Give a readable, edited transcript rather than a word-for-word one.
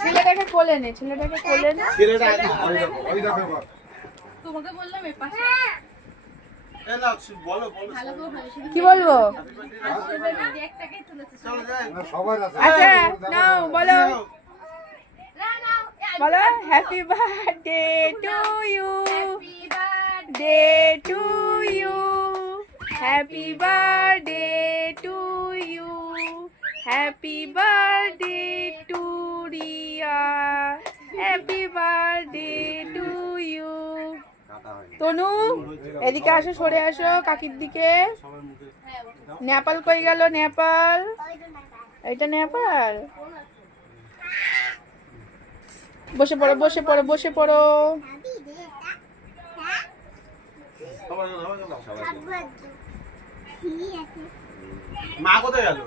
ছেলেটাকে কোলে নে, ছেলেটাকে কোলে নে। তোমাকে বললাম এ পাশে কি বলবো? একটাকেই তুলেছে আচ্ছা নাও বলো, বলো happy birthday to you, day to you, happy birthday to you, happy birthday to Riya, happy birthday to you. Tanu এদিকে আসো, সরে আসো কাকির দিকে। নেপাল কই গেল? নেপাল, এইটা নেপাল। বসে পড়ো, বসে পড়ো, বসে পড়ো। মা কোথায় গেল?